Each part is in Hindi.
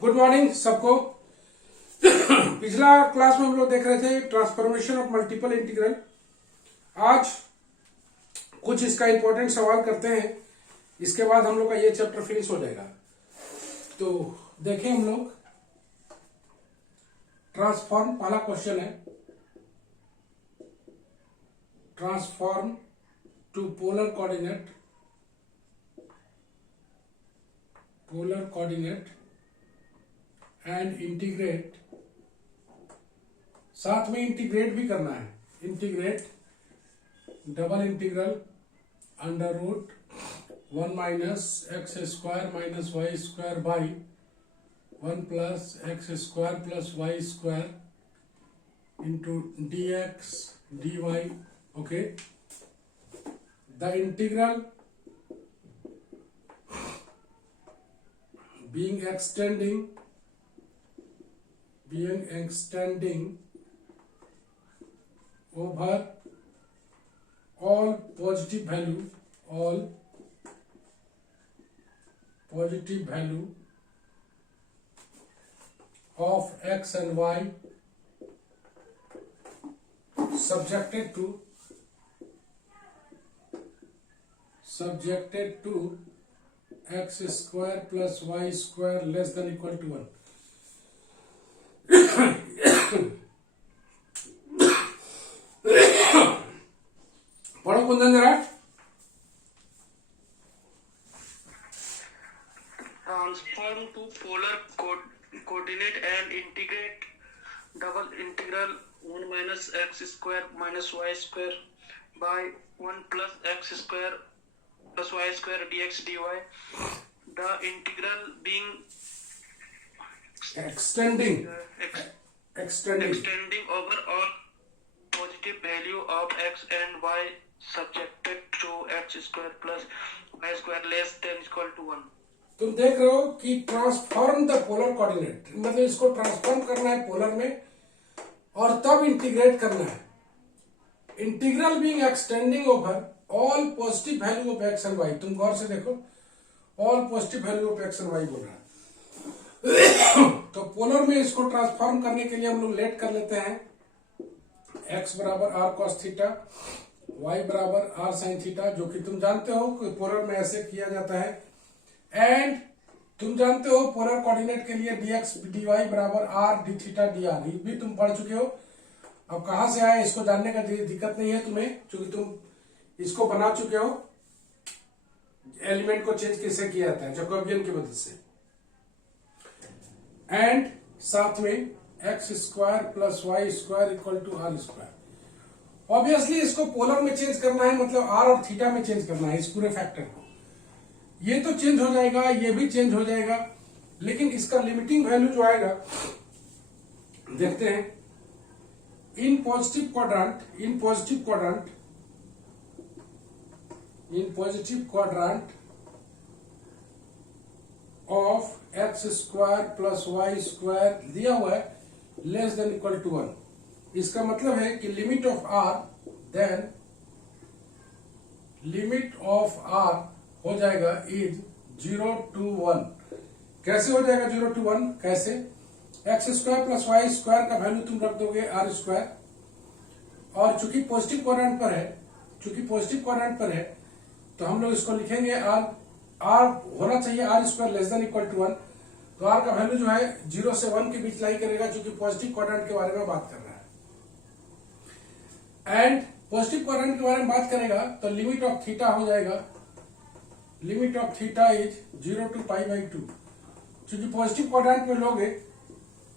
गुड मॉर्निंग सबको। पिछला क्लास में हम लोग देख रहे थे ट्रांसफॉर्मेशन ऑफ मल्टीपल इंटीग्रल। आज कुछ इसका इंपॉर्टेंट सवाल करते हैं, इसके बाद हम लोग का ये चैप्टर फिनिश हो जाएगा। तो देखें हम लोग ट्रांसफॉर्म, पहला क्वेश्चन है transform to polar coordinate and integrate, साथ में इंटीग्रेट भी करना है। Integrate double integral under root 1 minus x square minus y square by 1 plus x square plus y square into d x d y. Okay, the integral being extending over all positive value of x and y subjected to x square plus y square less than equal to 1। पढ़ो कुंदन जरा। Transform to polar coordinate and integrate double integral 1 minus x square minus y square by 1 plus x square plus y square dx dy, the integral being extending over all positive value of x and y subjected to x square plus y square less than equal to 1। तुम देख रहे हो कि ट्रांसफॉर्म द पोलर कोऑर्डिनेट, मतलब इसको ट्रांसफॉर्म करना है पोलर में और तब इंटीग्रेट करना है। Integral being extending over all positive value of x and y. तुम गौर से देखो, all positive value of x and y बोल रहा है। तो पोलर में इसको ट्रांसफॉर्म करने के लिए हम लोग लेट कर लेते हैं x बराबर आर कॉस थीटा, y बराबर आर साइन थीटा, जो कि तुम जानते हो कि पोलर में ऐसे किया जाता है। एंड तुम जानते हो पोलर कोऑर्डिनेट के लिए dx dy बराबर R D theta D R, ये भी तुम पढ़ चुके हो। अब कहां से आए इसको जानने का दिक्कत नहीं है तुम्हें, क्योंकि तुम इसको बना चुके हो। एलिमेंट को चेंज कैसे किया जाता है, जैकोबियन की मदद से। एंड साथ में x square plus y square equal to r square. Obviously इसको पोलर में चेंज करना है, मतलब आर और थीटा में चेंज करना है इस पूरे फैक्टर को। ये तो चेंज हो जाएगा, ये भी चेंज हो जाएगा, लेकिन इसका लिमिटिंग वैल्यू जो आएगा देखते हैं। In positive quadrant of x square plus y square दिया हुआ है लेस देन इक्वल टू 1। इसका मतलब है कि लिमिट ऑफ आर हो जाएगा इज 0 to 1। कैसे हो जाएगा 0 to 1? कैसे? X square plus y square का वैल्यू तुम रख दोगे आर स्क्वायर, और चूंकि पॉजिटिव क्वाड्रेंट पर है तो हम लोग इसको लिखेंगे आर होना चाहिए r square less than equal to 1। तो आर का वैल्यू जो है 0 से 1 के बीच लाई करेगा, चूंकि पॉजिटिव क्वाड्रेंट के बारे में बात कर रहा है। एंड पॉजिटिव क्वाड्रेंट के बारे में बात करेगा तो लिमिट ऑफ थीटा हो जाएगा, limit of theta is 0 to pi by 2। चूंकि पॉजिटिव क्वाड्रेंट में लोगे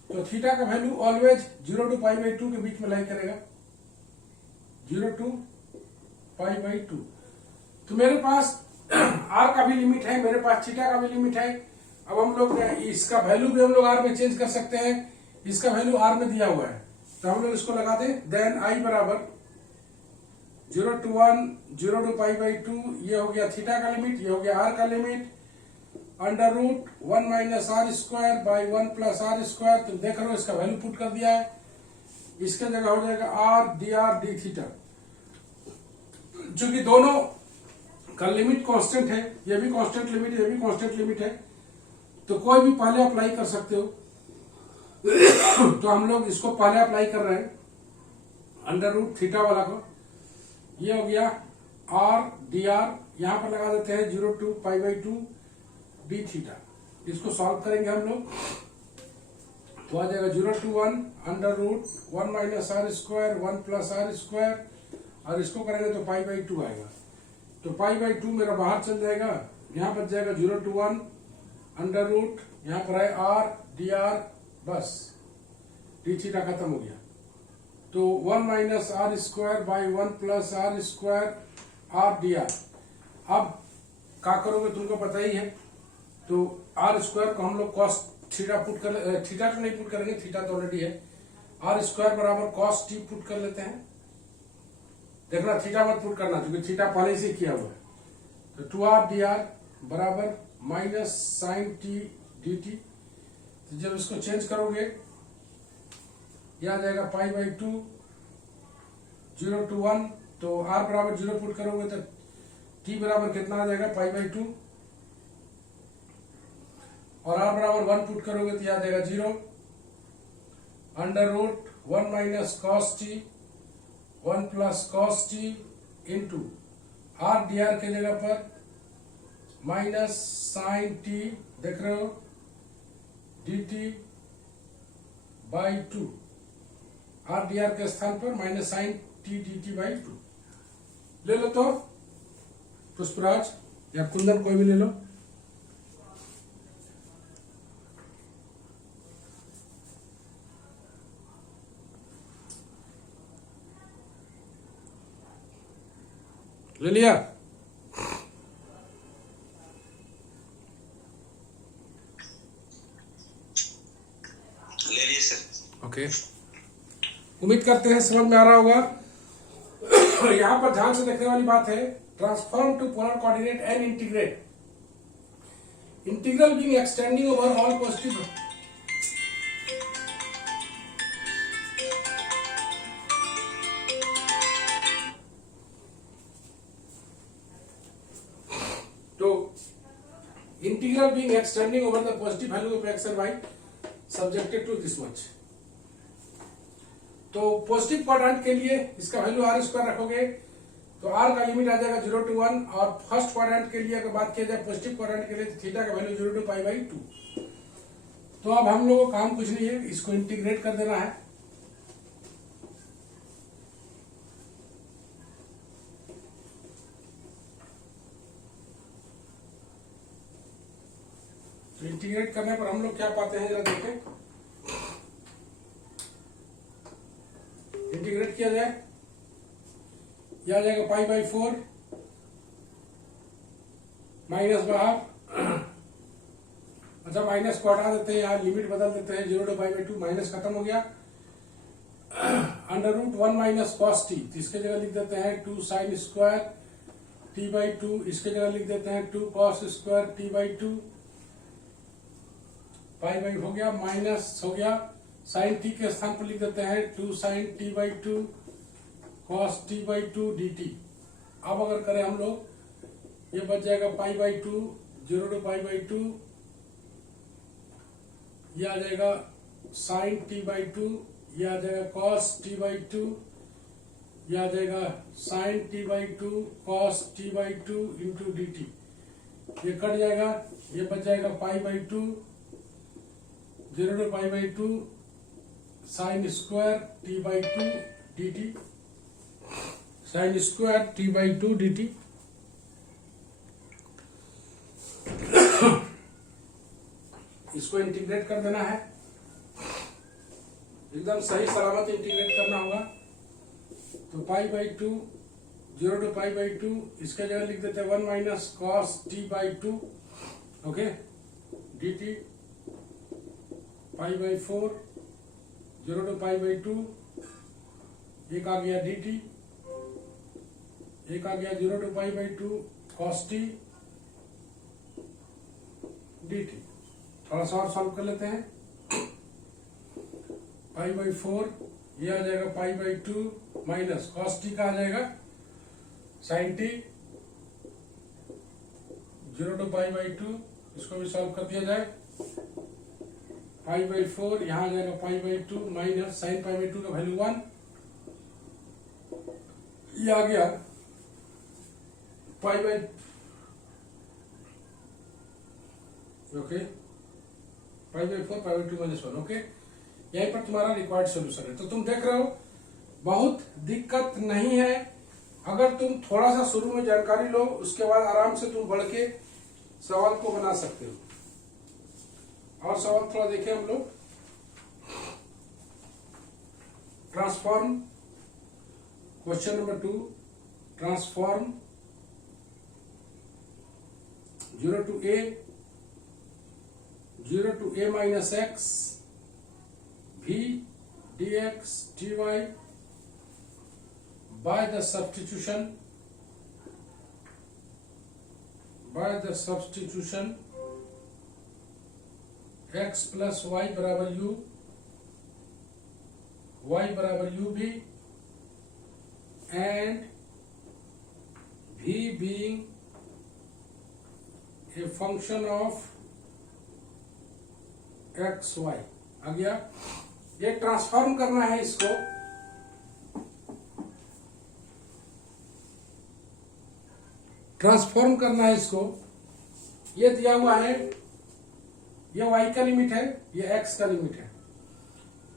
तो थीटा का value always 0 to pi by 2 के बीच में लाई करेगा, 0 to पाई बाई 2। तो मेरे पास आर का भी लिमिट है, मेरे पास थीटा का भी लिमिट है। अब हम लोग इसका वैल्यू भी हम लोग आर में चेंज कर सकते हैं, इसका वैल्यू आर में दिया हुआ है तो हम लोग इसको लगा दें। देन आई बराबर 0 to 1 0 to पाई बाई 2, ये हो गया थीटा का लिमिट, ये हो गया आर का limit, under root 1 minus r square by 1 plus r square. तुम देख रहे हो इसका वैल्यू पुट कर दिया है, इसके जगह हो जाएगा आर डी थीटा। चूंकि दोनों का लिमिट कांस्टेंट है, ये भी कांस्टेंट लिमिट, ये भी कांस्टेंट लिमिट है, तो कोई भी पहले अप्लाई कर सकते हो। तो हम लोग इसको पहले अप्लाई कर रहे हैं अंडर रूट थीटा वाला को। ये हो गया आर डी आर, यहां पर लगा देते हैं 0 to π/2 डी थीटा। इसको सॉल्व करेंगे हम लोग तो आ जाएगा 0 to 1 under root 1 minus r square 1 plus r square, और इसको करेंगे तो π/2 आएगा। तो π/2 मेरा बाहर चल जाएगा, यहाँ बच जाएगा 0 to 1 अंडर रूट, यहाँ पर है आर डी आर, बस डी थीटा खत्म हो गया। तो 1 minus r square by 1 plus r square r d r. अब क्या करोगे तुमको पता ही है, तो आर स्क्वायर को हम लोग कॉस थीटा पुट कर, थीटा तो नहीं पुट करेंगे, थीटा तो ऑलरेडी है, आर स्क्वायर बराबर कॉस टी पुट कर लेते हैं। देखना थीटा मत पुट करना क्योंकि थीटा पहले से किया हुआ है। तो 2r dr बराबर minus sine t d t. तो जब इसको चेंज करोगे यह आ जाएगा π/2 0 to 1, तो r बराबर 0 पुट करोगे तो t बराबर कितना आ जाएगा π/2, और r बराबर 1 पुट करोगे तो यह आ जाएगा 0 under root 1 minus cos t 1 plus cos t into r d r के जगह पर माइनस साइन टी, देख रहे हो, d t by 2, r d r के स्थान पर minus sine t d t by 2 ले लो। तो पुष्पराज या कुंदन कोई भी ले लो। ले लिया? ले लिए सर। ओके, उम्मीद करते हैं समझ में आ रहा होगा। यहां पर ध्यान से देखने वाली बात है, transform to polar coordinate and integrate, integral being extending over all positive. Integral being extending over the positive value of x and y subjected to this much। तो पॉजिटिव क्वाड्रेंट के लिए इसका वैल्यू आर स्क्वायर रखोगे तो आर का लिमिट आ जाएगा 0 to 1, और फर्स्ट क्वाड्रेंट के लिए अगर बात किया जाए पॉजिटिव क्वाड्रेंट के लिए तो थीटा का वैल्यू 0 to π/2। तो अब हम लोगों का काम कुछ नहीं है, इसको इंटीग्रेट कर देना है। तो इंटीग्रेट करने पर हम लोग क्या पाते हैं जरा देखें। इंटीग्रेट किया जाए, यह आ जाएगा π/4 माइनस बाहर, अच्छा माइनस को हटा देते हैं, यहाँ लिमिट बदल देते हैं 0 to π/2, माइनस खत्म हो गया। Under root 1 minus cos t, इसके जगह लिख देते हैं 2 साइन स्क्वायर t/2, इसके जगह लिख देते हैं 2 कॉस स्क्वायर t/2, π/2 हो गया, माइनस हो गया, साइन टी के स्थान पर लिख देते हैं 2 sign t/2 cos t/2 dt। अब अगर करें हम लोग, ये बच जाएगा π/2 0 to π/2, ये आ जाएगा साइन t/2, ये आ जाएगा कॉस t/2, ये आ जाएगा sine t/2 cos t/2 into dt। ये कट जाएगा, ये बच जाएगा π/2 0 to π/2 sine square t/2 dt, sine square t/2 dt। इसको इंटीग्रेट कर देना है, एकदम सही सलामत इंटीग्रेट करना होगा। तो π/2 0 to π/2, इसके जगह लिख देते हैं 1 minus cos t/2, okay, dt π/4 0 to π/2, एक आ गया dt, एक आ गया 0 to π/2 cos t dt। थोड़ा सा और सॉल्व कर लेते हैं। π/4 ये आ जाएगा π/2 माइनस cos t का आ जाएगा sin t 0 to π/2, इसको भी सॉल्व कर दिया जाए। पाई बाई 4, यहाँ आ जाएगा पाई by 2 minus sine pi by 2 का वैल्यू 1, ये आ गया pi by okay pi by 4 pi by 2 minus 1। Okay, यहीं पर तुम्हारा रिक्वायर्ड सोल्यूशन है। तो तुम देख रहे हो बहुत दिक्कत नहीं है, अगर तुम थोड़ा सा शुरू में जानकारी लो, उसके बाद आराम से तुम बढ़ के सवाल को बना सकते हो। और सवाल थोड़ा देखें हम लोग। Transform, question number 2, transform 0 to a minus x v dx dy by the substitution x plus y बराबर u, y बराबर u v and v being a function of X Y आ गया। ये ट्रांसफॉर्म करना है इसको, ट्रांसफॉर्म करना है इसको। ये दिया हुआ है, ये y का लिमिट है, ये x का लिमिट है।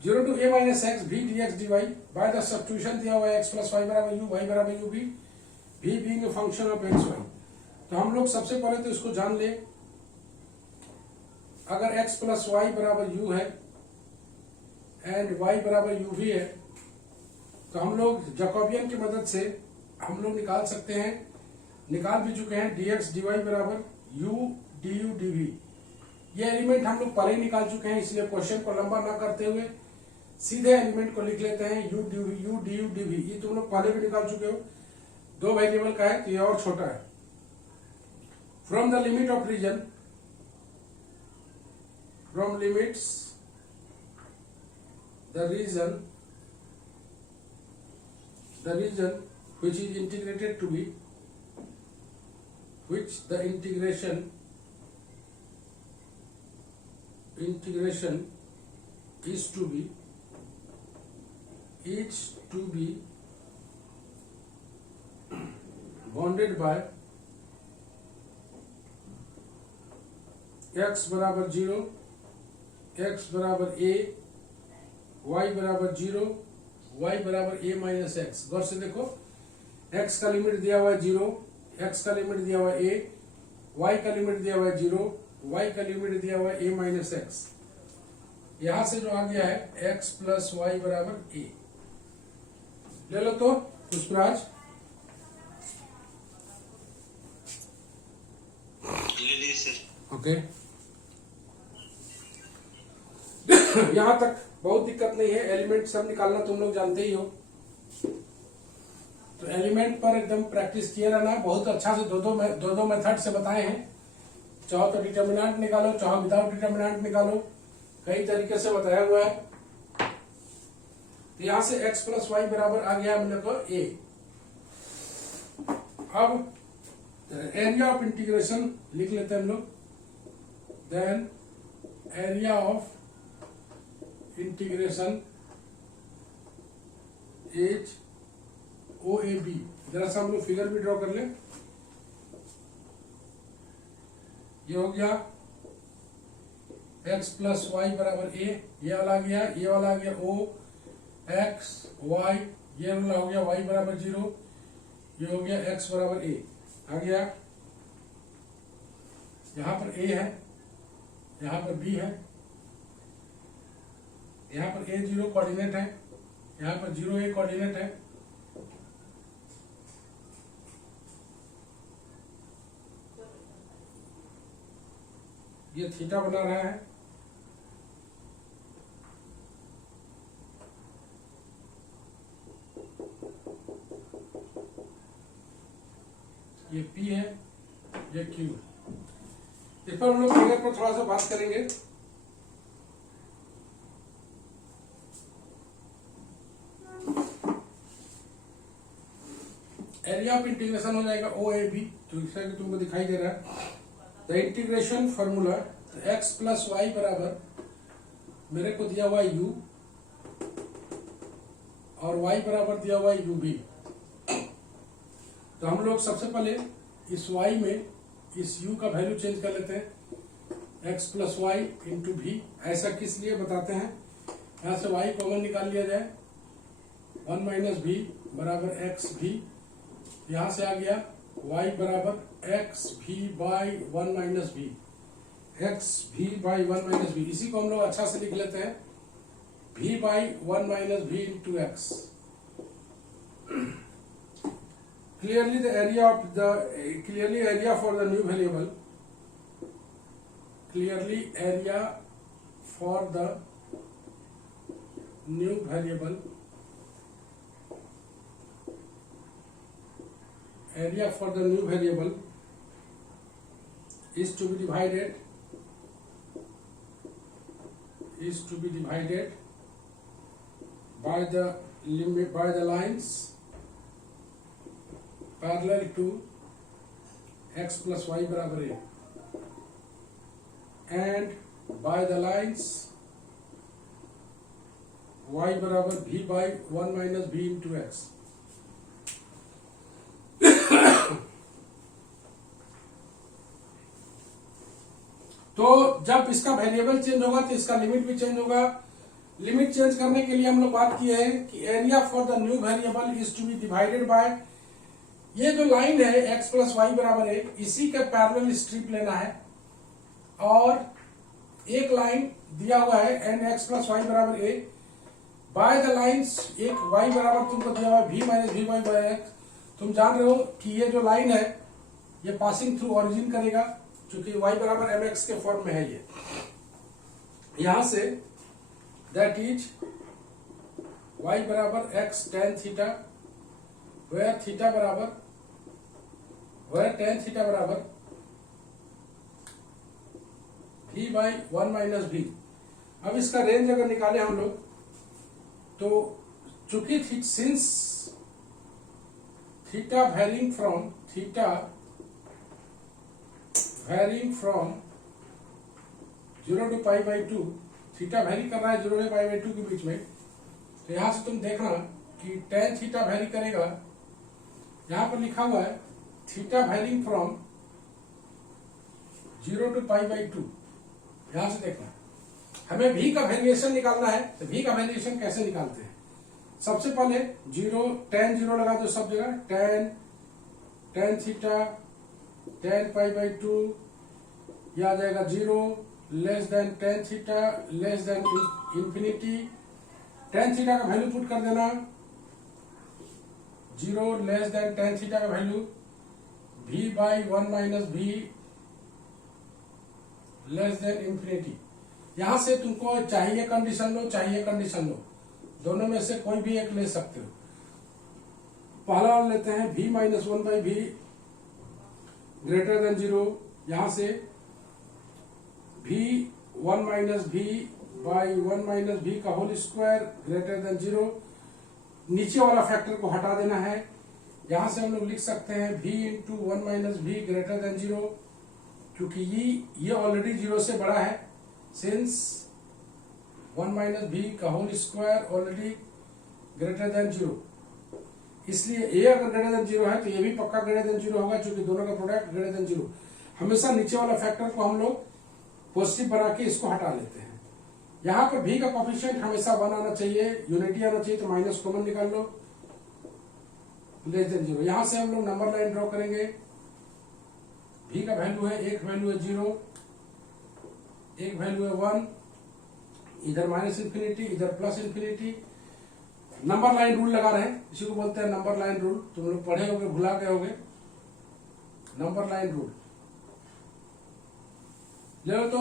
0 to a माइनस एक्स भी d x d y by the substitution दिया हुआ है x प्लस वाई बराबर यू, वाई बराबर u v, v being a function of x y. तो हम लोग सबसे पहले तो इसको जान ले, अगर x प्लस वाई बराबर u है एंड y बराबर u भी है, तो हम लोग जैकोबियन की मदद से हम लोग निकाल सकते हैं, निकाल भी चुके हैं dx dy बराबर u du dv। ये एलिमेंट हम लोग पहले ही निकाल चुके हैं, इसलिए क्वेश्चन को लंबा ना करते हुए सीधे एलिमेंट को लिख लेते हैं u du dv। ये तुम लोग पहले भी निकाल चुके हो, 2 वेरिएबल का है तो ये और छोटा है। From the limit of region, from limits the region which is integrated to be, which the integration is to be bounded by x बराबर 0, x बराबर a, y बराबर 0, y बराबर a माइनस एक्स। गौर से देखो, x का लिमिट दिया हुआ है 0, x का लिमिट दिया हुआ है a, y का लिमिट दिया हुआ है 0, y का लिमिट दिया हुआ है a माइनस एक्स। यहां से जो आ गया है x प्लस वाई बराबर a। ले लो तो पुष्पराज, ले लीजिए सर। ओके यहां तक बहुत दिक्कत नहीं है, एलिमेंट सब निकालना तुम लोग जानते ही हो। तो एलिमेंट पर एकदम प्रैक्टिस किए रहना, बहुत अच्छा से दो मेथड से बताए हैं। चाहो तो डिटर्मिनेंट निकालो, चाहो विदाउट डिटर्मिनेंट निकालो, कई तरीके से बताया हुआ है। तो यहां से x प्लस वाई बराबर आ गया हम लोग को a। अब एरिया ऑफ इंटीग्रेशन लिख लेते हैं हम लोग, then area of integration is O A B. जरा सा हम लोग फिगर भी ड्रॉ कर ले। ये हो गया x प्लस वाई बराबर a, ये वाला आ गया, ये वाला आ गया o x y, ये वाला हो गया y बराबर 0, ये हो गया x बराबर a आ गया। यहां पर a है, यहां पर b है, यहां पर a 0 कोऑर्डिनेट है, यहां पर 0 a कोऑर्डिनेट है। ये थीटा बना रहा है, ये P है, ये Q। इस पर हम लोग फिगर पर थोड़ा सा बात करेंगे। एरिया ऑफ इंटीग्रेशन हो जाएगा ओ ए बी, तो इस तरह तुमको दिखाई दे रहा है। The integration formula x plus y बराबर मेरे को दिया हुआ है u और y बराबर दिया हुआ है ub। तो हम लोग सबसे पहले इस y में इस u का वैल्यू चेंज कर लेते हैं, x प्लस वाई इंटू भी। ऐसा किस लिए बताते हैं, यहाँ से y कॉमन निकाल लिया जाए, 1 माइनस भी बराबर एक्स भी, यहाँ से आ गया y बराबर एक्स भी बाई 1 माइनस भी, एक्स भी बाई 1 माइनस भी। इसी को हम लोग अच्छा से लिख लेते हैं, v बाई 1 माइनस भी into x. Clearly area for the new variable, is to be divided by the lines parallel to x plus y बराबर a and by the lines y बराबर v by 1 minus v into x। तो जब इसका वेरिएबल चेंज होगा तो इसका लिमिट भी चेंज होगा। लिमिट चेंज करने के लिए हम लोग बात किए हैं कि area for the new variable is to be divided by, ये जो लाइन है x प्लस वाई बराबर है, इसी का पैरेलल स्ट्रिप लेना है और एक लाइन दिया हुआ है एन एक्स प्लस वाई बराबर ए, बाय द लाइन्स एक y बराबर तुमको दिया हुआ है v minus v y by x. तुम जान रहे हो कि ये जो लाइन है ये पासिंग थ्रू ओरिजिन करेगा, क्योंकि y बराबर एम एक्स के फॉर्म में है ये। यहां से दैट इज y बराबर x tan theta, where theta बराबर टेन थीटा बराबर v बाई 1 माइनस भी। अब इसका रेंज अगर निकाले हम लोग तो चूंकि since theta varying from 0 to pi by 2, theta vary कर रहा है 0 से पाई बाई 2 के बीच में। तो यहां से तुम देखना कि टेन थीटा वैरी करेगा, यहां पर लिखा हुआ है theta varying from 0 to pi by 2। यहां से देखना हमें v का वेरिएशन निकालना है। तो v का वेरिएशन कैसे निकालते हैं, सबसे पहले टेन जीरो लगा दो सब जगह, tan theta tan pi by 2, यह आ जाएगा 0 less than tan theta less than infinity. Ten theta का वैल्यू पुट कर देना, 0 लेस देन टेन थीटा का value v by 1 minus v less than infinity. यहां से तुमको चाहिए कंडीशन लो, दोनों में से कोई भी एक ले सकते हो। पहला लेते हैं v minus 1 by v greater than 0, यहां से v 1 minus v by 1 minus v का होल स्क्वायर ग्रेटर देन 0। नीचे वाला फैक्टर को हटा देना है, यहां से हम लोग लिख सकते हैं v into 1 minus v greater than 0, क्योंकि ये ऑलरेडी 0 से बड़ा है, सिंस 1 माइनस v का whole square already greater than 0, इसलिए a अगर ग्रेटर देन 0 है तो ये भी पक्का ग्रेटर देन 0 होगा, क्योंकि दोनों का प्रोडक्ट ग्रेटर देन 0। हमेशा नीचे वाला फैक्टर को हम लोग पॉजिटिव बना के इसको हटा लेते हैं। यहाँ पर v का कोफिशिएंट हमेशा 1 आना चाहिए, यूनिटी आना चाहिए, तो माइनस कॉमन निकाल लो, लेस देन 0। यहां से हम लोग नंबर लाइन ड्रॉ करेंगे, v का वैल्यू है, एक वैल्यू है 0, एक वैल्यू है 1, इधर माइनस इंफिनिटी इधर plus infinity. Number line rule लगा रहे हैं, इसी को बोलते हैं नंबर लाइन रूल। तुम लोग पढ़े होगे, भुला गए होगे, नंबर लाइन रूल ले लो। तो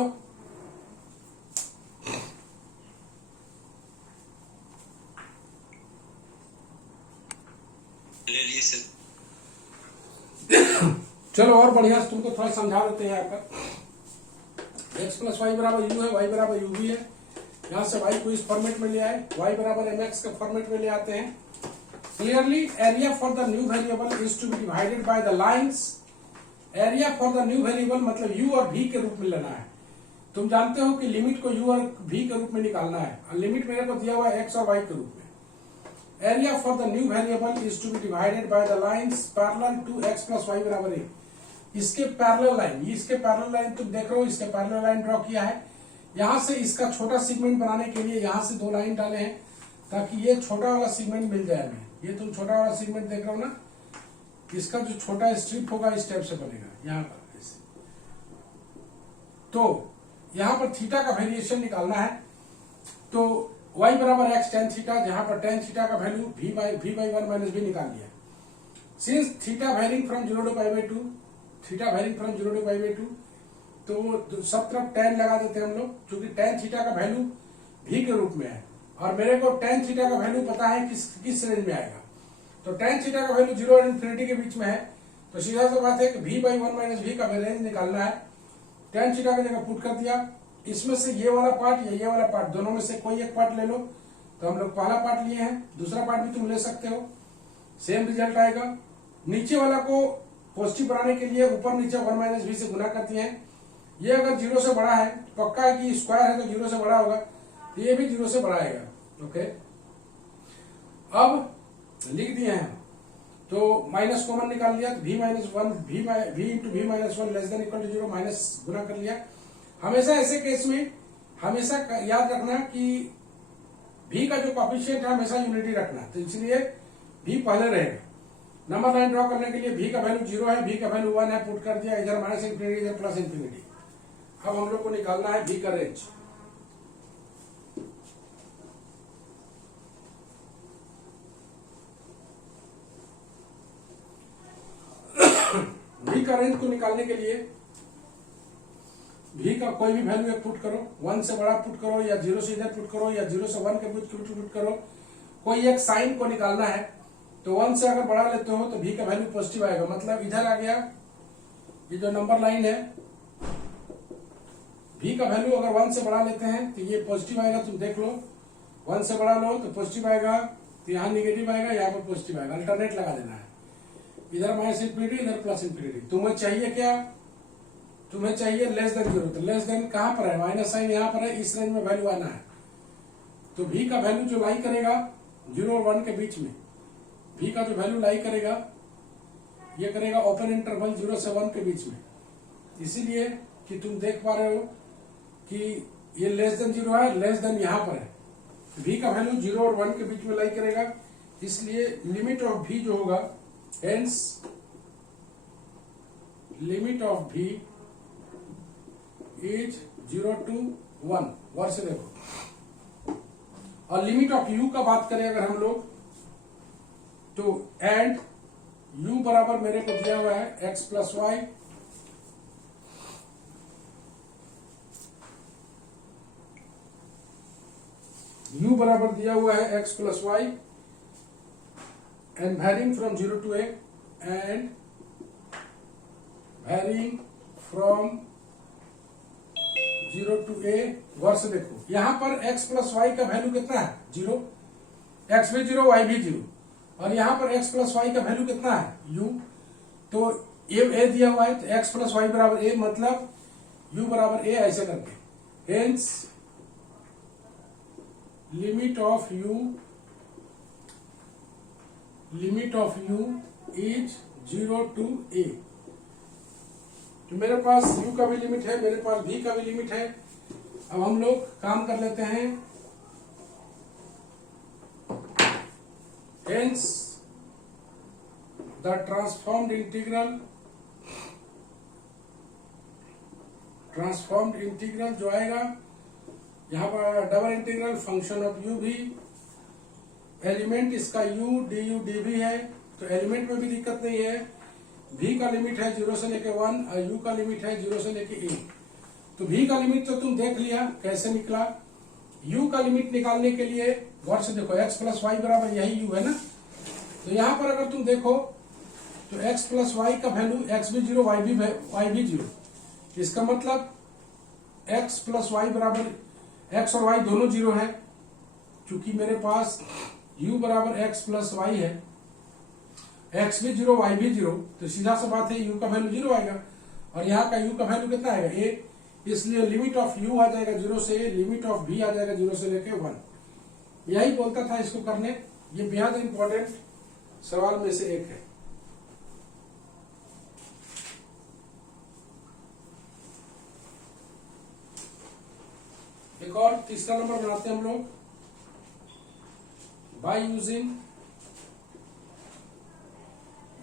ले लिए सर। चलो और बढ़िया से तुमको थोड़ा समझा देते हैं। यहाँ पर x प्लस वाई बराबर u है, y बराबर u भी है। यहाँ से y को इस फॉर्मेट में ले आए, y बराबर mx के फॉर्मेट में ले आते हैं। Clearly area for the new variable is to be divided by the lines. Area for the new variable मतलब u और v के रूप में लेना है। तुम जानते हो कि लिमिट को u और v के रूप में निकालना है, और लिमिट मेरे को दिया हुआ है x और y के रूप में। Area for the new variable is to be divided by the lines parallel to x plus y बराबर a। इसके पैरेलल लाइन, इसके पैरेलल लाइन तुम देख रहे हो, इसके पैरेलल लाइन ड्रॉ किया है। यहां से इसका छोटा सेगमेंट बनाने के लिए यहां से 2 लाइन डाले हैं ताकि ये छोटा वाला सेगमेंट मिल जाए हमें। ये तुम छोटा वाला सेगमेंट देख रहे हो ना, इसका जो छोटा स्ट्रिप होगा इस टाइप से बनेगा यहाँ पर ऐसे। तो यहाँ पर थीटा का वेरिएशन निकालना है, तो y बराबर x टेन थीटा, जहां पर टेन थीटा का value v by 1 minus v निकाल लिया। Since theta varying from 0 to pi by 2, theta varying from 0 to pi by 2, तो सब तरफ टेन लगा देते हैं हम लोग, क्योंकि टेन थीटा का वैल्यू v के रूप में है और मेरे को टेन थीटा का वैल्यू पता है किस रेंज में आएगा। तो टेन थीटा का वैल्यू 0 और इन्फिनिटी के बीच में है, तो सीधा सा बात है कि v बाई 1 माइनस v का रेंज निकालना है। टेन थीटा की जगह पुट कर दिया, इसमें से ये वाला पार्ट या ये वाला पार्ट, दोनों में से कोई एक पार्ट ले लो। तो हम लोग पहला पार्ट लिए हैं, दूसरा पार्ट भी तुम ले सकते हो, सेम रिजल्ट आएगा। नीचे वाला को पॉजिटिव बनाने के लिए ऊपर नीचे 1 माइनस v से गुना करते हैं। ये अगर 0 से बड़ा है, पक्का है कि स्क्वायर है तो 0 से बड़ा होगा, तो ये भी 0 से बड़ा आएगा। ओके, अब लिख दिए हैं, तो माइनस कॉमन निकाल लिया, तो v minus 1 v into V minus 1 less than equal to 0, minus गुना कर लिया। हमेशा ऐसे केस में हमेशा याद रखना कि v का जो कॉफिशिएंट है हमेशा यूनिटी रखना, तो इसलिए v पहले रहेगा। नंबर लाइन ड्रॉ करने के लिए v का वैल्यू 0 है, v का वैल्यू 1 है, पुट कर दिया, इधर माइनस इंफिनिटी इधर प्लस इंफिनिटी। अब हम लोग को निकालना है v का रेंज। v का रेंज को निकालने के लिए v का कोई भी वैल्यू एक पुट करो, 1 से बड़ा पुट करो या 0 से इधर पुट करो या 0 से 1 के बीच पुट करो। कोई एक साइन को निकालना है, तो 1 से अगर बढ़ा लेते हो तो v का वैल्यू पॉजिटिव आएगा, मतलब इधर आ गया। ये जो नंबर लाइन है, v का वैल्यू अगर 1 से बढ़ा लेते हैं तो ये पॉजिटिव आएगा, तुम देख लो। 1 से बढ़ा लो तो पॉजिटिव आएगा, तो यहाँ निगेटिव आएगा, यहाँ पर पॉजिटिव आएगा। अल्टरनेट लगा देना है, इधर माइनस इंफिनिटी इधर प्लस इंफिनिटी। तुम्हें चाहिए क्या, तुम्हें चाहिए लेस देन 0, तो लेस देन कहां पर है, माइनस साइन यहाँ पर है, इस रेंज में वैल्यू आना है। तो v का वैल्यू जो लाई करेगा 0 और 1 के बीच में, v का जो वैल्यू लाई करेगा ये करेगा ओपन इंटरवल 0 से 1 के बीच में। इसीलिए कि तुम देख पा रहे हो कि ये लेस देन 0 है, लेस देन यहाँ पर है, v का वैल्यू 0 और 1 के बीच में लाई करेगा, इसलिए लिमिट ऑफ v जो होगा, hence limit of v is 0 to 1। Word से देखो। और लिमिट ऑफ u का बात करें अगर हम लोग, तो एंड u बराबर मेरे को दिया हुआ है x प्लस वाई, u बराबर दिया हुआ है x plus y and varying from 0 to a and varying from 0 to a। गौर से देखो, यहां पर x प्लस वाई का वैल्यू कितना है, 0, x भी 0 y भी 0, और यहां पर x प्लस वाई का वैल्यू कितना है, u। तो a दिया हुआ है, तो x प्लस वाई बराबर a, मतलब u बराबर a, ऐसे करके। Hence limit of u is 0 to a। तो मेरे पास u का भी लिमिट है, मेरे पास v का भी लिमिट है। अब हम लोग काम कर लेते हैं। हेंस द ट्रांसफॉर्म्ड इंटीग्रल जो आएगा यहाँ पर double integral function of u भी, एलिमेंट इसका u du dv है, तो एलिमेंट में भी दिक्कत नहीं है। v का लिमिट है 0 से लेके 1 और u का लिमिट है 0 से लेके a। तो v का लिमिट तो तुम देख लिया कैसे निकला। u का लिमिट निकालने के लिए गौर से देखो, x प्लस वाई बराबर यही u है ना, तो यहाँ पर अगर तुम देखो तो x प्लस वाई का वैल्यू x भी 0 y भी 0, इसका मतलब x प्लस वाई बराबर x और y दोनों 0 है। क्योंकि मेरे पास u बराबर x प्लस वाई है, x भी 0 y भी 0, तो सीधा सा बात है u का वैल्यू 0 आएगा। और यहाँ का u का वैल्यू कितना आएगा, a। इसलिए लिमिट ऑफ u आ जाएगा 0 से, लिमिट ऑफ v आ जाएगा 0 से लेके 1। यही बोलता था इसको करने। ये बेहद इंपॉर्टेंट सवाल में से एक है। एक और तीसरा नंबर बनाते हैं हम लोग। By using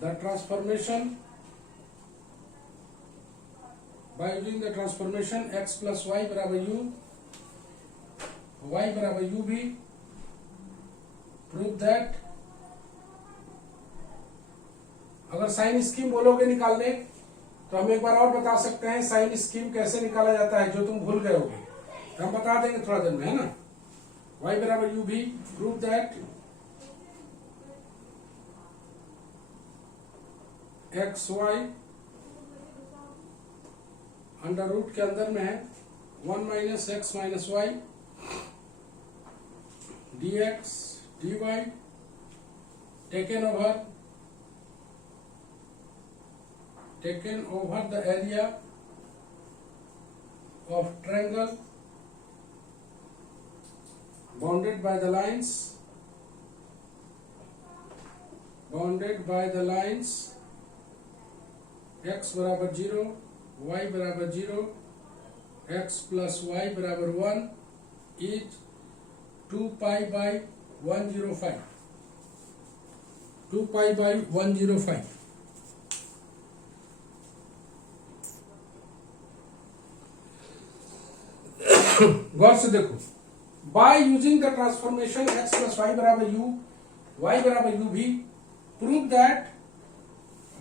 the transformation x plus y बराबर u, y बराबर u भी, प्रूव दैट। अगर साइन स्कीम बोलोगे निकालने तो हम एक बार और बता सकते हैं साइन स्कीम कैसे निकाला जाता है, जो तुम भूल गए होगे तो हम बता देंगे थोड़ा देर में, है ना। y बराबर u भी, prove that x y under root के अंदर में है 1 minus x minus y d x d y taken over the area of triangle bounded by the lines x बराबर 0, y बराबर 0, x प्लस y बराबर 1 is 2 pi by 105, 2 pi by 105। गौर से देखो, by using the transformation x plus y बराबर u, y बराबर u भी, प्रूव दैट,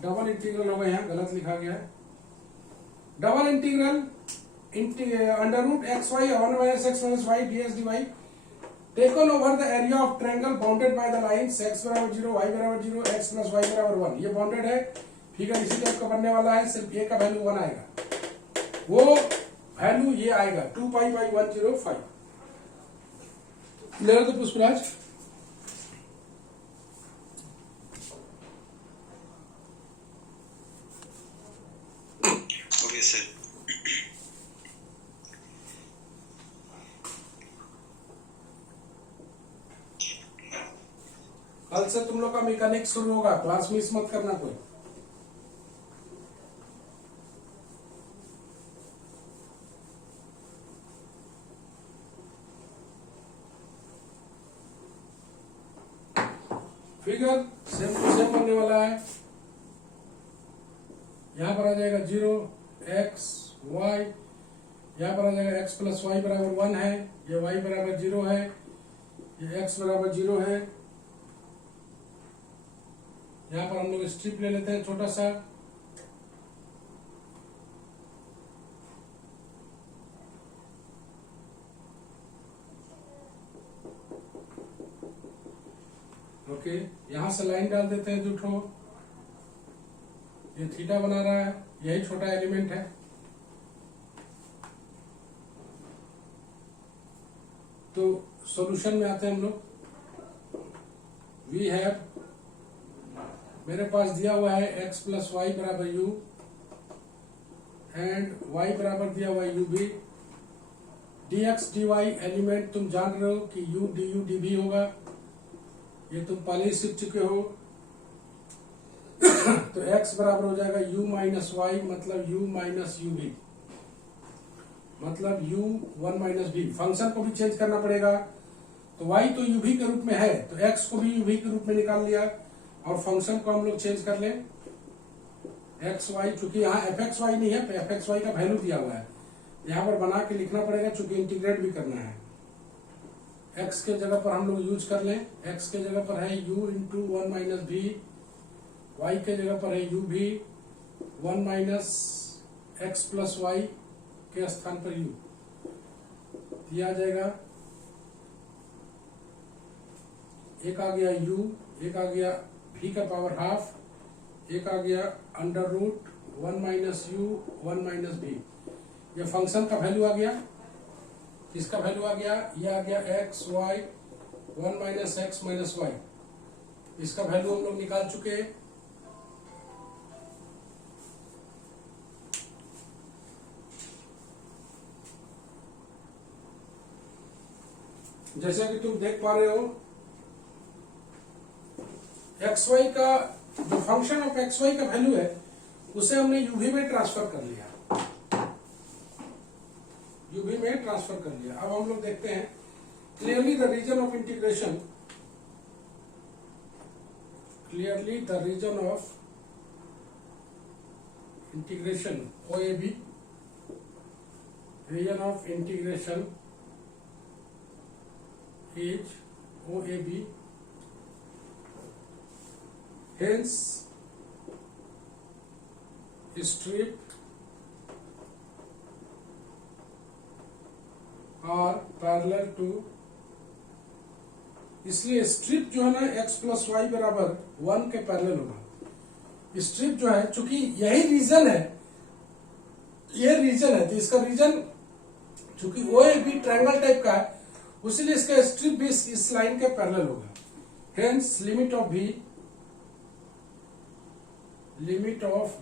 डबल इंटीग्रल हो गए, यहाँ गलत लिखा गया है, double integral under root x y 1 minus x minus y d x d y taken over the area of triangle bounded by the lines x बराबर 0, y बराबर 0, x प्लस वाई बराबर 1। ये बाउंडेड है, फिगर इसी टाइप का बनने वाला है, सिर्फ a का वैल्यू 1 आएगा, वो वैल्यू ये आएगा 2 पाई बाई 105। ले लो तो पुष्पराज। Okay sir. कल से तुम लोग का मैकेनिक शुरू होगा, क्लास मिस मत करना कोई। फिगर सेम टू सेम बनने वाला है। यहां पर आ जाएगा 0 x y, यहां पर आ जाएगा x प्लस वाई बराबर 1 है, ये y बराबर 0 है, ये x बराबर 0 है। यहां पर हम लोग स्ट्रिप ले लेते हैं छोटा सा, ओके। यहां से लाइन डाल देते हैं दूठो, ये थीटा बना रहा है, यही छोटा एलिमेंट है। तो सॉल्यूशन में आते हैं हम लोग। वी हैव, मेरे पास दिया हुआ है x प्लस वाई बराबर u एंड y बराबर दिया हुआ है u भी, dx dy एलिमेंट तुम जान रहे हो कि u du dv होगा, ये तुम पहले ही सीख चुके हो। तो x बराबर हो जाएगा u माइनस वाई, मतलब u माइनस यू भी, मतलब u 1 माइनस v। फंक्शन को भी चेंज करना पड़ेगा, तो y तो u v के रूप में है, तो x को भी u v के रूप में निकाल लिया, और फंक्शन को हम लोग चेंज कर लें एक्स वाई, चूंकि यहाँ एफ एक्स वाई नहीं है, तो एफ एक्स वाई का वैल्यू दिया हुआ है, यहाँ पर बना के लिखना पड़ेगा, चूंकि इंटीग्रेट भी करना है। एक्स के जगह पर हम लोग यूज कर लें, एक्स के जगह पर है u इंटू 1 माइनस भी, वाई के जगह पर है u भी 1 माइनस एक्स प्लस वाई के स्थान पर u दिया जाएगा। एक आ गया u, एक आ गया v का पावर हाफ, एक आ गया under root 1 minus u 1 minus भी। ये फंक्शन का वैल्यू आ गया, किसका वैल्यू आ गया, ये आ गया x y 1 minus x minus y, इसका वैल्यू हम लोग निकाल चुके हैं। जैसे कि तुम देख पा रहे हो xy का जो फंक्शन ऑफ xy का वैल्यू है उसे हमने uv में ट्रांसफर कर लिया, uv में ट्रांसफर कर लिया। अब हम लोग देखते हैं clearly the region of integration, clearly the region of integration OAB, region of integration is OAB, hence strip are parallel to, इसलिए स्ट्रिप जो है ना x प्लस वाई बराबर 1 के पैरेलल होगा। स्ट्रिप जो है चूंकि यही रीजन है, ये रीजन है, तो इसका रीजन चूंकि OAB ट्रायंगल टाइप का है उसीलिए इसका स्ट्रिप भी इस लाइन के पैरेलल होगा। Hence limit of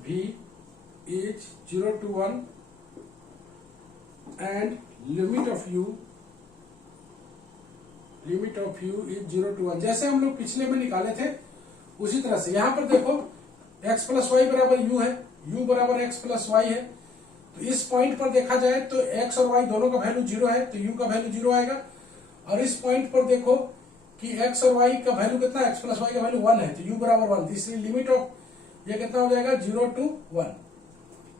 v is 0 to 1 and limit of u is 0 to 1। जैसे हम लोग पिछले में निकाले थे उसी तरह से यहां पर देखो x प्लस वाई बराबर u है, u बराबर x प्लस वाई है, तो इस पॉइंट पर देखा जाए तो x और y दोनों का वैल्यू 0 है तो u का वैल्यू 0 आएगा। और इस पॉइंट पर देखो कि x और y का वैल्यू कितना है, x प्लस वाई का वैल्यू 1 है तो u बराबर 1, इसलिए लिमिट ऑफ ये कितना हो जाएगा 0 to 1,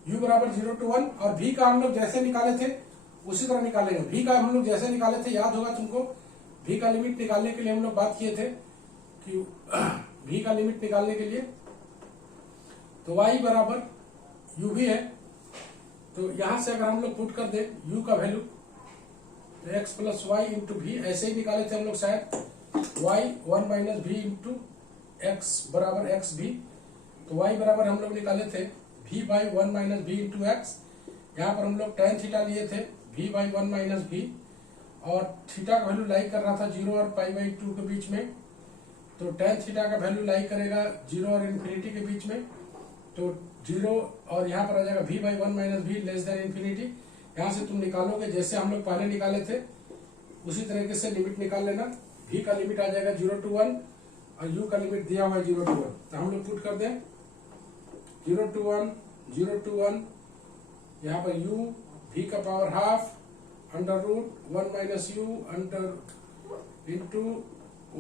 u बराबर 0 to 1। और v का हम लोग जैसे निकाले थे उसी तरह निकालेंगे। v का हम लोग जैसे निकाले थे याद होगा तुमको, v का लिमिट निकालने के लिए हम लोग बात किए थे कि v का लिमिट निकालने के लिए तो y बराबर uv है, तो यहां से अगर हम लोग पुट कर दें u का वैल्यू तो x प्लस वाई इंटू भी, ऐसे ही निकाले थे हम लोग शायद y 1 माइनस भी इंटू एक्स बराबर एक्स भी, तो y बराबर हम लोग निकाले थे v बाई 1 माइनस भी इंटू एक्स। यहाँ पर हम लोग tan थीटा लिए थे v बाई 1 माइनस भी, और थीटा का वैल्यू लाई कर रहा था 0 और पाई बाई 2 के बीच में, तो tan थीटा का वैल्यू लाई करेगा 0 और इन्फिनिटी के बीच में, तो 0 और यहाँ पर आ जाएगा v बाई 1 माइनस भी लेस देन इन्फिनिटी। यहाँ से तुम निकालोगे जैसे हम लोग पहले निकाले थे उसी तरीके से लिमिट निकाल लेना। v का लिमिट आ जाएगा 0 to 1 और u का लिमिट दिया हुआ है 0 to 1, तो हम लोग पुट कर दें 0 to 1 0 to 1, यहाँ पर u v का power half under root 1 minus u under into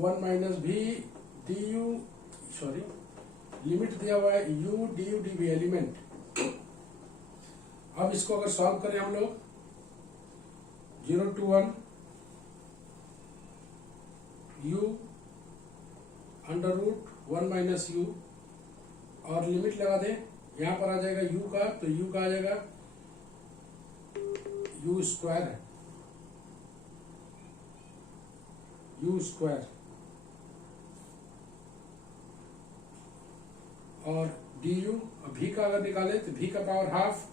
1 minus v du, sorry limit दिया हुआ है u du dv एलिमेंट। अब इसको अगर सॉल्व करें हम लोग 0 to 1 u under root 1 minus u और लिमिट लगा दें, यहां पर आ जाएगा u का, तो u का आ जाएगा u स्क्वायर है, u स्क्वायर, और du v का अगर निकाले तो v का power half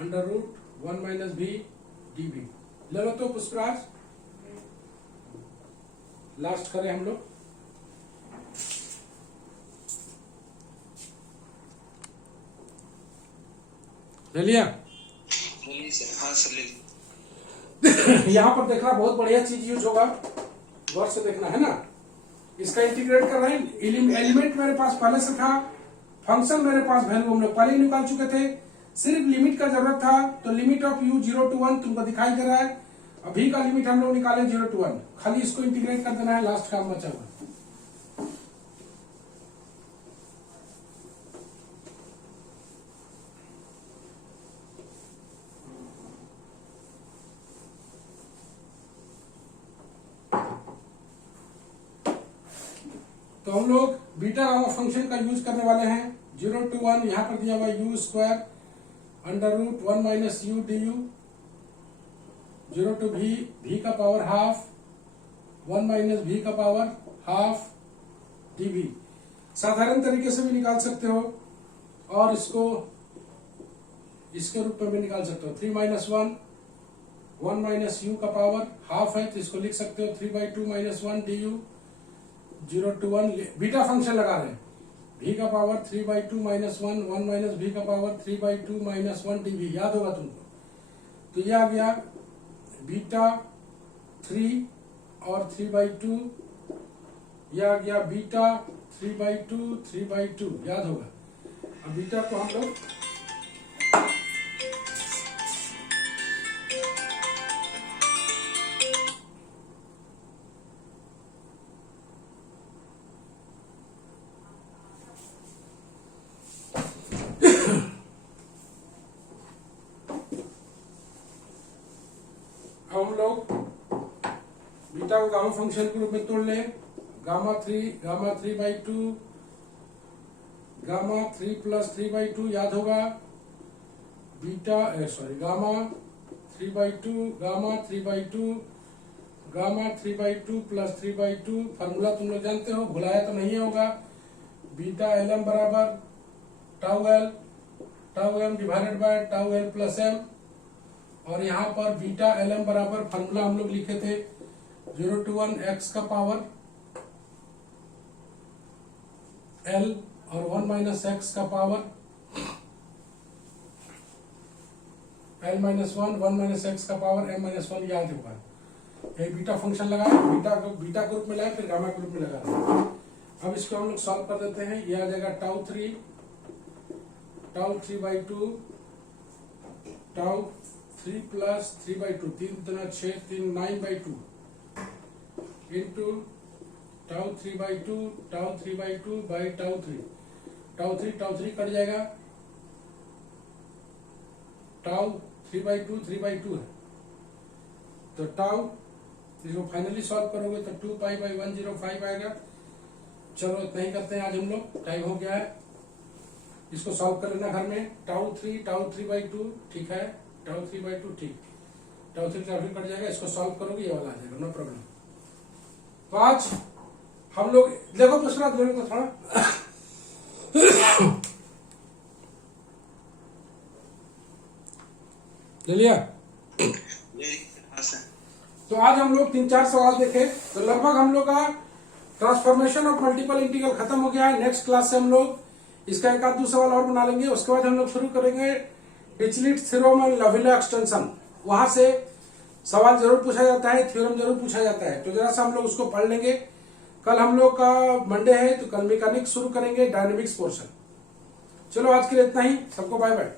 under root 1 minus भी dv। ले लो तो पुष्पराज, लास्ट करें हम लोग। ले लिया? हाँ सर ले लिया। यहाँ पर देखना बहुत बढ़िया चीज यूज होगा, गौर से देखना है ना। इसका इंटीग्रेट कर रहे हैं, एलिमेंट मेरे पास पहले से था, फंक्शन मेरे पास वैल्यू हम लोग पहले ही निकाल चुके थे, सिर्फ लिमिट का जरूरत था, तो लिमिट ऑफ u 0 to 1 तुमको दिखाई दे रहा है। अभी का लिमिट हम लोग निकाले 0 to 1, खाली इसको इंटीग्रेट कर देना है, लास्ट काम बचा हुआ। तो हम लोग बीटा गामा फंक्शन का यूज करने वाले हैं। 0 to 1 यहाँ पर दिया हुआ u square under root 1 minus u du, 0 to v का पावर हाफ 1 माइनस v का पावर हाफ dv। साधारण तरीके से भी निकाल सकते हो और इसको इसके रूप में भी निकाल सकते हो। 3 माइनस 1 माइनस u का पावर हाफ है तो इसको लिख सकते हो 3/2 minus 1 du। 0 to 1 beta function लगा रहे हैं, v का पावर 3/2 माइनस 1 माइनस v का पावर 3/2 माइनस 1 dv, याद होगा तुमको। तो ये आ गया बीटा 3 और 3/2, यह आ गया बीटा 3/2 याद होगा। अब बीटा को हम लोग बीटा को गामा फंक्शन के रूप में तोड़ लें। गामा 3/2 गामा 3 प्लस 3/2 याद होगा। Beta gamma 3/2 gamma 3/2 plus 3/2 formula तुम लोग जानते हो, भुलाया तो नहीं होगा। बीटा LM बराबर tau m divided by tau l plus m, और यहाँ पर बीटा LM बराबर फार्मूला हम लोग लिखे थे 0 to 1 x का पावर L और 1 माइनस x का power L minus 1 minus x का पावर m माइनस 1 याद होगा। ये बीटा फंक्शन लगाया, बीटा ग्रुप में लाए, फिर गामा ग्रुप में लगा रहे। अब इसको हम लोग सॉल्व कर देते हैं। ये आ जाएगा tau 3/2 tau 3 plus 3/2 3 × 6 3 9/2 into tau 3/2 by tau 3 cut जाएगा। टाउ 3/2 है, तो टाउ इसको फाइनली सॉल्व करोगे तो 2π/105 आएगा। चलो इतना ही करते हैं आज हम लोग, टाइम हो गया है। इसको सॉल्व कर लेना घर में। टाउ 3/2 ठीक है, टाउ 3/2 ठीक, टाउ 3 कट जाएगा। इसको सॉल्व करोगे ये वाला आ जाएगा, नो प्रॉब्लम। तो आज हम लोग देखो दूसरा मेरे को थोड़ा ले लिया। तो आज हम लोग 3-4 सवाल देखे, तो लगभग हम लोग का ट्रांसफॉर्मेशन ऑफ मल्टीपल इंटीग्रल खत्म हो गया है। नेक्स्ट क्लास से हम लोग इसका 1-2 सवाल और बना लेंगे। उसके बाद हम लोग शुरू करेंगे डिरिचलेट थ्योरम और लविला एक्सटेंशन। वहां से सवाल जरूर पूछा जाता है, थ्योरम जरूर पूछा जाता है, तो जरा सा हम लोग उसको पढ़ लेंगे। कल हम लोग का मंडे है, तो कल मैकेनिक्स शुरू करेंगे, डायनेमिक्स पोर्शन। चलो आज के लिए इतना ही, सबको बाय बाय।